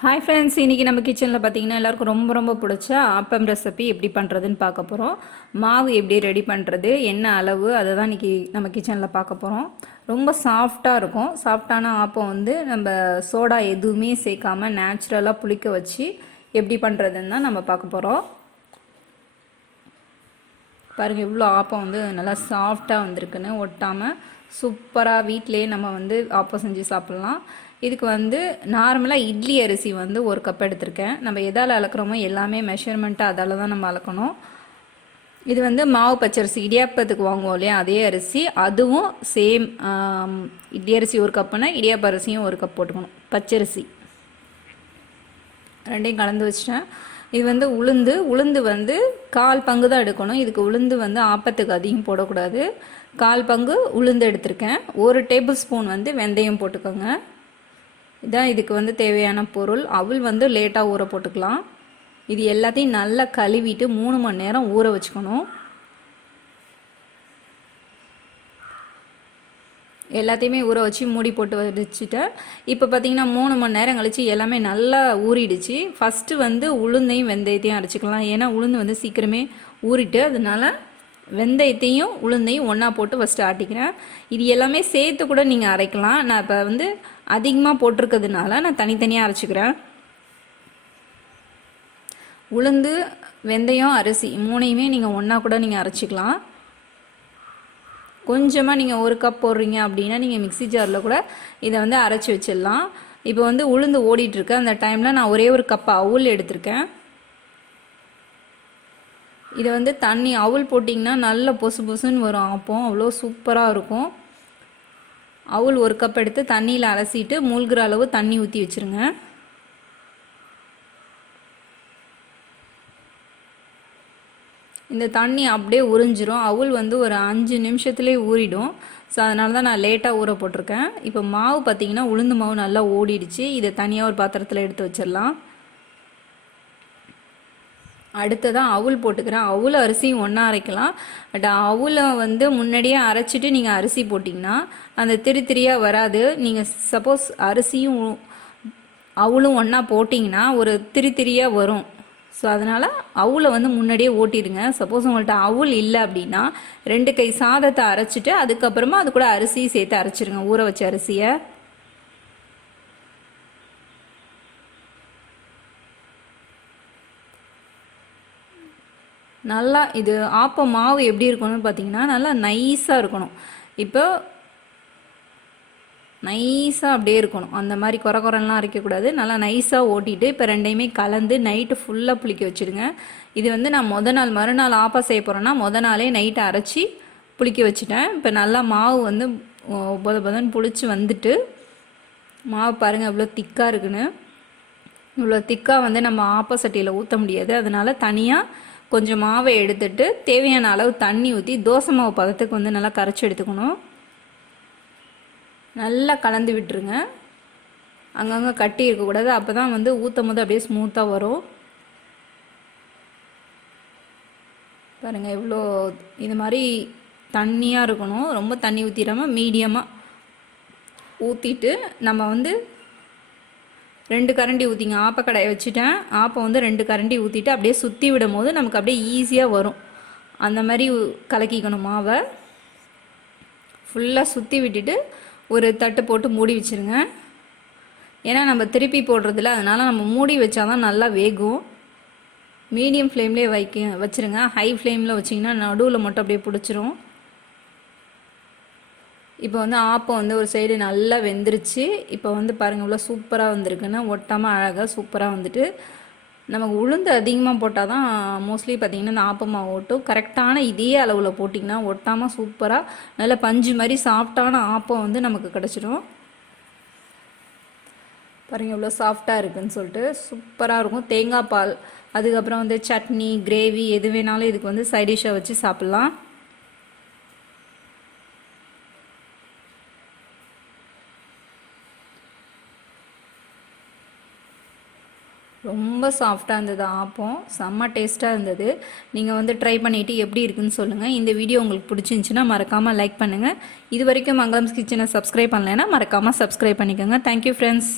Hi friends, இன்றைக்கி நம்ம கிச்சனில் பார்த்திங்கன்னா எல்லாருக்கும் ரொம்ப ரொம்ப பிடிச்ச ஆப்பம் ரெசிபி எப்படி பண்ணுறதுன்னு பார்க்க போகிறோம். மாவு எப்படி ரெடி பண்ணுறது, என்ன அளவு, அதை தான் இன்றைக்கி நம்ம கிச்சனில் பார்க்க போகிறோம். ரொம்ப சாஃப்டாக இருக்கும். சாஃப்டான ஆப்பம் நம்ம சோடா எதுவுமே சேர்க்காம நேச்சுரலாக புளிக்க வச்சு எப்படி பண்ணுறதுன்னு தான் நம்ம பார்க்க போகிறோம். பாருங்கள், இவ்வளோ ஆப்பம் நல்லா சாஃப்டாக வந்திருக்குன்னு, ஒட்டாமல் சூப்பராக வீட்டிலேயே நம்ம ஆப்பம் செஞ்சு சாப்பிட்லாம். இதுக்கு நார்மலாக இட்லி அரிசி ஒரு கப் எடுத்திருக்கேன். நம்ம எதால் அளக்குறோமோ எல்லாமே மெஷர்மெண்ட்டாக அதால் தான் நம்ம அளக்கணும். இது மாவு பச்சரிசி இடியாப்பத்துக்கு வாங்குவோம் இல்லையா, அதே அரிசி. அதுவும் சேம் இட்லி அரிசி ஒரு கப்புனா இடியாப்ப அரிசியும் ஒரு கப் போட்டுக்கணும். பச்சரிசி ரெண்டையும் கலந்து வச்சிட்டேன். இது உளுந்து 1/4 பங்கு தான் எடுக்கணும். இதுக்கு உளுந்து ஆப்பத்துக்கு அதிகம் போடக்கூடாது. 1/4 பங்கு உளுந்து எடுத்திருக்கேன். 1 டேபிள் ஸ்பூன் வெந்தயம் போட்டுக்கோங்க. இதான் இதுக்கு தேவையான பொருள். அவல் லேட்டாக ஊற போட்டுக்கலாம். இது எல்லாத்தையும் நல்லா கழுவிட்டு 3 மணி நேரம் ஊற வச்சுக்கணும். எல்லாத்தையுமே ஊற வச்சு மூடி போட்டு வச்சுட்டேன். இப்போ பார்த்தீங்கன்னா 3 மணி நேரம் கழிச்சு எல்லாமே நல்லா ஊறிடுச்சு. ஃபஸ்ட்டு உளுந்தையும் வெந்தயத்தையும் அரைச்சிக்கலாம். ஏன்னா உளுந்து சீக்கிரமே ஊறிட்டு, அதனால வெந்தயத்தையும் உளுந்தையும் ஒன்றா போட்டு ஃபஸ்ட்டு ஆட்டிக்கிறேன். இது எல்லாமே சேர்த்து கூட நீங்கள் அரைக்கலாம். நான் இப்போ அதிகமாக போட்டிருக்கிறதுனால நான் தனித்தனியாக அரைச்சிக்கிறேன். உளுந்து, வெந்தயம், அரிசி 3ஐயுமே நீங்கள் ஒன்றா கூட நீங்கள் அரைச்சிக்கலாம். கொஞ்சமாக நீங்கள் 1 கப் போடுறீங்க அப்படின்னா நீங்கள் மிக்சி ஜாரில் கூட இதை அரைச்சி வச்சிடலாம். இப்போ உளுந்து ஓடிட்டுருக்கு. அந்த டைமில் நான் ஒரே 1 கப் அவுல் எடுத்திருக்கேன். இதை தண்ணி அவுல் போட்டிங்கன்னா நல்ல பொசு பொசுன்னு வரும் ஆப்பம். அவ்வளோ சூப்பராக இருக்கும். அவுல் 1 கப் எடுத்து தண்ணியில் அலசிட்டு மூழ்கிற அளவு தண்ணி ஊற்றி வச்சுருங்க. இந்த தண்ணி அப்படியே உறிஞ்சிரும். அவுல் ஒரு 5 நிமிஷத்துலேயே ஊறிடும். ஸோ அதனால தான் நான் லேட்டாக ஊற போட்டிருக்கேன். இப்போ மாவு பார்த்திங்கன்னா உளுந்து மாவு நல்லா ஓடிடுச்சு. இதை தனியாக ஒரு பாத்திரத்தில் எடுத்து வச்சிடலாம். அடுத்ததான் அவுல் போட்டுக்கிறேன். அவுல் அரிசியும் ஒன்றா அரைக்கலாம். பட் அவுலை முன்னாடியே அரைச்சிட்டு நீங்கள் அரிசி போட்டிங்கன்னா அந்த திரியாக வராது. நீங்கள் சப்போஸ் அரிசியும் அவுலும் ஒன்றா போட்டிங்கன்னா ஒரு திரியாக வரும். ஸோ அதனால் அவுலை முன்னாடியே ஓட்டிடுங்க. சப்போஸ் உங்கள்கிட்ட அவுல் இல்லை அப்படின்னா 2 கை சாதத்தை அரைச்சிட்டு அதுக்கப்புறமா அது கூட அரிசியும் சேர்த்து அரைச்சிருங்க, ஊற வச்ச அரிசியை. நல்லா இது ஆப்பம் மாவு எப்படி இருக்கணும்னு பார்த்தீங்கன்னா நல்லா நைஸாக இருக்கணும். இப்போ நைஸாக அப்படியே இருக்கணும். அந்த மாதிரி குறைலாம் அரைக்கக்கூடாது. நல்லா நைஸாக ஓட்டிட்டு இப்போ ரெண்டையுமே கலந்து நைட்டு ஃபுல்லாக புளிக்க வச்சுடுங்க. இது நான் மறுநாள் ஆப்பம் செய்ய போகிறேன்னா நாளே நைட்டை அரைச்சி புளிக்க வச்சுட்டேன். இப்போ நல்லா மாவு பொதன்னு புளிச்சு வந்துட்டு, மாவு பாருங்கள் எவ்வளோ திக்காக இருக்குன்னு. இவ்வளோ திக்காக நம்ம ஆப்ப சட்டியில் ஊற்ற முடியாது. அதனால் தனியாக கொஞ்சம் மாவை எடுத்துட்டு தேவையான அளவு தண்ணி ஊற்றி தோசை மாவு பதத்துக்கு நல்லா கரைச்சி எடுத்துக்கணும். நல்லா கலந்து விட்டுருங்க. அங்கங்கே கட்டி இருக்கக்கூடாது. அப்போ தான் ஊற்றும் போது அப்படியே ஸ்மூத்தாக வரும். பாருங்கள் எவ்வளோ இது மாதிரி தண்ணியாக இருக்கணும். ரொம்ப தண்ணி ஊற்றிடாமல் மீடியமாக ஊற்றிட்டு நம்ம 2 கரண்டி ஊற்றிங்க. ஆப்பக்கடையை வச்சுட்டேன். ஆப்பம் 2 கரண்டி ஊற்றிட்டு அப்படியே சுற்றி விடும் போது நமக்கு அப்படியே ஈஸியாக வரும். அந்த மாதிரி கலக்கிக்கணும். மாவை ஃபுல்லாக சுற்றி விட்டுட்டு ஒரு தட்டு போட்டு மூடி வச்சுருங்க. ஏன்னா நம்ம திருப்பி போடுறதில்ல, அதனால் நம்ம மூடி வச்சா தான் நல்லா வேகும். மீடியம் ஃப்ளேம்லேயே வச்சுருங்க. ஹை ஃப்ளேமில் வச்சிங்கன்னா நடுவில் மட்டும் அப்படியே பிடிச்சிரும். இப்போ ஆப்பம் ஒரு சைடு நல்லா வெந்துருச்சு. இப்போ பாருங்கள் இவ்வளோ சூப்பராக வந்திருக்குன்னு, ஒட்டாமல் அழகாக சூப்பராக வந்துட்டு. நமக்கு உளுந்து அதிகமாக போட்டால் தான் மோஸ்ட்லி பார்த்திங்கன்னா இந்த ஆப்பமாக ஓட்டும். கரெக்டான இதே அளவில் போட்டிங்கன்னா ஒட்டாமல் சூப்பராக நல்ல பஞ்சு மாதிரி சாஃப்டான ஆப்பம் நமக்கு கிடச்சிடும். பாருங்கள் எவ்வளோ சாஃப்டாக இருக்குதுன்னு சொல்லிட்டு சூப்பராக இருக்கும். தேங்காய் பால், அதுக்கப்புறம் சட்னி, கிரேவி எது வேணாலும் இதுக்கு சைடிஷாக வச்சு சாப்பிட்லாம். ரொம்ப சாஃப்டாக இருந்தது ஆப்பம். செம்ம டேஸ்ட்டாக இருந்தது. நீங்கள் ட்ரை பண்ணிவிட்டு எப்படி இருக்குன்னு சொல்லுங்கள். இந்த வீடியோ உங்களுக்கு பிடிச்சிருந்துச்சின்னா மறக்காமல் லைக் பண்ணுங்கள். இது வரைக்கும் மங்கலம்ஸ் கிச்சனை சப்ஸ்கிரைப் பண்ணலைன்னா மறக்காமல் சப்ஸ்கிரைப் பண்ணிக்கோங்க. Thank you friends.